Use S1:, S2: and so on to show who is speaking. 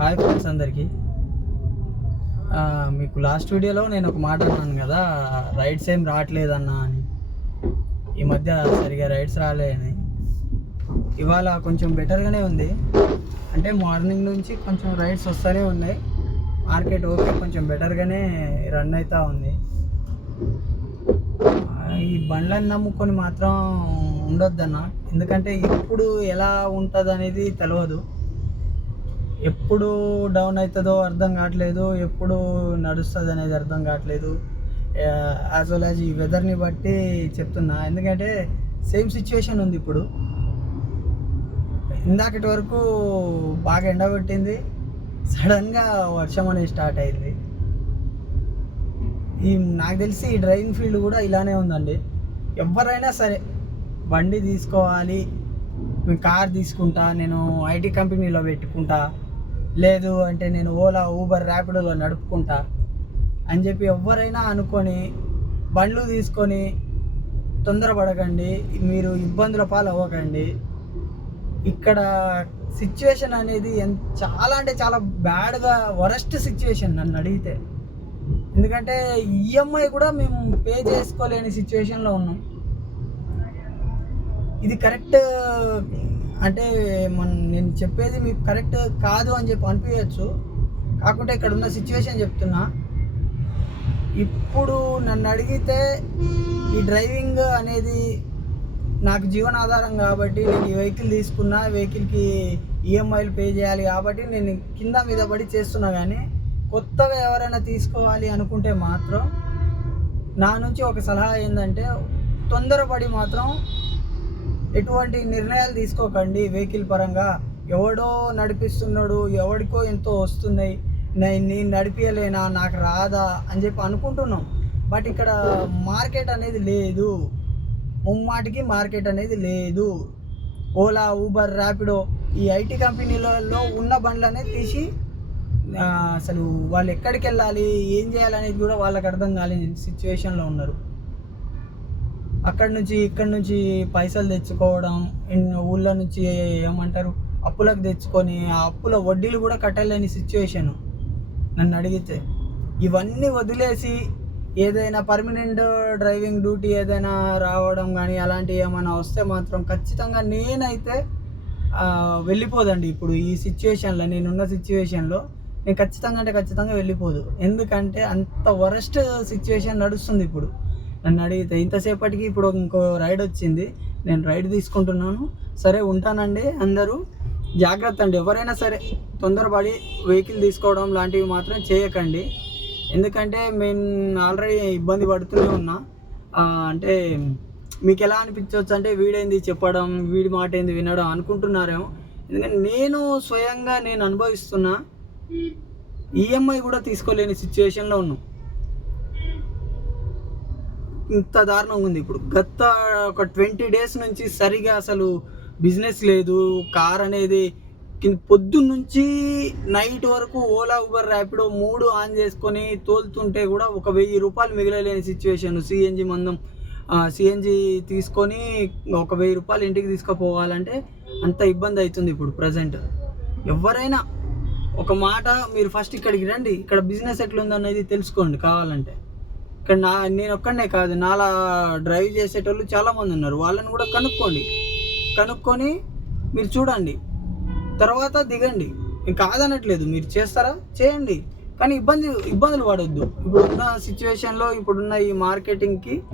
S1: Hi friends అందరికీ. మీకు last వీడియోలో నేను ఒక మాట అన్నాను కదా రైడ్స్ ఏం రావట్లేదన్నా అని. ఈ మధ్య సరిగా రైడ్స్ రాలేదని. ఇవాళ కొంచెం బెటర్గానే ఉంది. అంటే మార్నింగ్ నుంచి కొంచెం రైడ్స్ వస్తూనే ఉన్నాయి. మార్కెట్ ఓకే కొంచెం బెటర్గానే రన్ అవుతూ ఉంది. ఈ బండ్లను నమ్ముకొని మాత్రం ఉండొద్దన్న. ఎందుకంటే ఇప్పుడు ఎలా ఉంటుంది అనేది తెలియదు ఎప్పుడు డౌన్ అవుతుందో అర్థం కావట్లేదు ఎప్పుడు నడుస్తుంది అనేది అర్థం కావట్లేదు. యాజ్ వెల్ యాజ్ ఈ వెదర్ని బట్టి చెప్తున్నా. ఎందుకంటే సేమ్ సిచ్యువేషన్ ఉంది ఇప్పుడు. ఇందాకటి వరకు బాగా ఎండబెట్టింది సడన్గా వర్షం అనేది స్టార్ట్ అయింది. ఈ నాకు తెలిసి ఈ డ్రైవింగ్ ఫీల్డ్ కూడా ఇలానే ఉందండి. ఎవరైనా సరే బండి తీసుకోవాలి కార్ తీసుకుంటా నేను ఐటీ కంపెనీలో పెట్టుకుంటా లేదు అంటే నేను ఓలా ఊబర్ ర్యాపిడోలో నడుపుకుంటా అని చెప్పి ఎవరైనా అనుకొని బండ్లు తీసుకొని తొందరపడకండి మీరు ఇబ్బందుల పాలు అవ్వకండి ఇక్కడ సిచ్యువేషన్ అనేది ఎంత చాలా అంటే చాలా బ్యాడ్గా వరస్ట్ సిచ్యువేషన్ నన్ను అడిగితే. ఎందుకంటే ఈఎంఐ కూడా మేము పే చేసుకోలేని సిచ్యువేషన్లో ఉన్నాం. ఇది కరెక్ట్ అంటే మన నేను చెప్పేది మీకు కరెక్ట్ కాదు అని చెప్పి అనిపించచ్చు కాకుంటే ఇక్కడ ఉన్న సిచ్యువేషన్ చెప్తున్నా. ఇప్పుడు నన్ను అడిగితే ఈ డ్రైవింగ్ అనేది నాకు జీవనాధారం కాబట్టి నేను ఈ వెహికల్ తీసుకున్నా వెహికల్కి ఈఎంఐలు పే చేయాలి కాబట్టి నేను కింద మీద పడి చేస్తున్నా కానీ కొత్తగా ఎవరైనా తీసుకోవాలి అనుకుంటే మాత్రం నా నుంచి ఒక సలహా ఏంటంటే తొందరపడి మాత్రం ఎటువంటి నిర్ణయాలు తీసుకోకండి. వెహికల్ పరంగా ఎవడో నడిపిస్తున్నాడు ఎవడికో ఎంతో వస్తున్నాయి. నేను నేను నడిపించలేనా నాకు రాదా అని చెప్పి అనుకుంటున్నాం. బట్ ఇక్కడ మార్కెట్ అనేది లేదు. ముమ్మాటికి మార్కెట్ అనేది లేదు. ఓలా ఊబర్ ర్యాపిడో ఈ ఐటీ కంపెనీలలో ఉన్న బండ్లనే తీసి అసలు వాళ్ళు ఎక్కడికి వెళ్ళాలి ఏం చేయాలనేది కూడా వాళ్ళకి అర్థం కాలేని సిచ్యువేషన్లో ఉన్నారు. అక్కడ నుంచి ఇక్కడ నుంచి పైసలు తెచ్చుకోవడం ఊళ్ళో నుంచి ఏమంటారు అప్పులకు తెచ్చుకొని ఆ అప్పుల వడ్డీలు కూడా కట్టలేని సిచ్యువేషన్ నన్ను అడిగితే ఇవన్నీ వదిలేసి ఏదైనా పర్మనెంట్ డ్రైవింగ్ డ్యూటీ ఏదైనా రావడం కానీ అలాంటివి ఏమైనా వస్తే మాత్రం ఖచ్చితంగా నేనైతే వెళ్ళిపోదండి ఇప్పుడు ఈ సిచ్యువేషన్లో నేనున్న సిచ్యువేషన్లో నేను ఖచ్చితంగా అంటే ఖచ్చితంగా వెళ్ళిపోదు. ఎందుకంటే అంత వరస్ట్ సిచ్యువేషన్ నడుస్తుంది ఇప్పుడు. నన్ను అడిగితే ఇంతసేపటికి ఇప్పుడు ఇంకో రైడ్ వచ్చింది నేను రైడ్ తీసుకుంటున్నాను సరే ఉంటానండి అందరూ జాగ్రత్త అండి. ఎవరైనా సరే తొందరపడి వెహికల్ తీసుకోవడం లాంటివి మాత్రం చేయకండి. ఎందుకంటే మేము ఆల్రెడీ ఇబ్బంది పడుతూనే ఉన్నా. అంటే మీకు ఎలా అనిపించవచ్చు అంటే వీడేంది చెప్పడం వీడి మాట ఏంది వినడం అనుకుంటున్నారేమో. ఎందుకంటే నేను స్వయంగా నేను అనుభవిస్తున్నా ఈఎంఐ కూడా తీసుకోలేని సిచ్యువేషన్లో ఉన్నాం. ఇంత దారుణంగా ఉంది ఇప్పుడు. గత ఒక ట్వంటీ డేస్ నుంచి సరిగా అసలు బిజినెస్ లేదు. కార్ అనేది కింద పొద్దున్న నుంచి నైట్ వరకు ఓలా ఉబర్ ర్యాపిడో మూడు ఆన్ చేసుకొని తోలుతుంటే కూడా ఒక వెయ్యి రూపాయలు మిగిలలేని సిచ్యువేషన్. సిఎన్జి మందం సిఎన్జి తీసుకొని ఒక వెయ్యి రూపాయలు ఇంటికి తీసుకుపోవాలంటే అంత ఇబ్బంది అవుతుంది ఇప్పుడు ప్రజెంట్. ఎవరైనా ఒక మాట మీరు ఫస్ట్ ఇక్కడికి రండి. ఇక్కడ బిజినెస్ ఎట్లుందనేది తెలుసుకోండి కావాలంటే. ఇక్కడ నా నేను ఒక్కడనే కాదు నాలా డ్రైవ్ చేసేటోళ్ళు చాలామంది ఉన్నారు. వాళ్ళని కూడా కనుక్కోండి. కనుక్కొని మీరు చూడండి. తర్వాత దిగండి. కాదనట్లేదు మీరు చేస్తారా? చేయండి. కానీ ఇబ్బంది ఇబ్బందులు పడొద్దు. ఇప్పుడున్న సిచ్యువేషన్లో ఇప్పుడున్న ఈ మార్కెటింగ్కి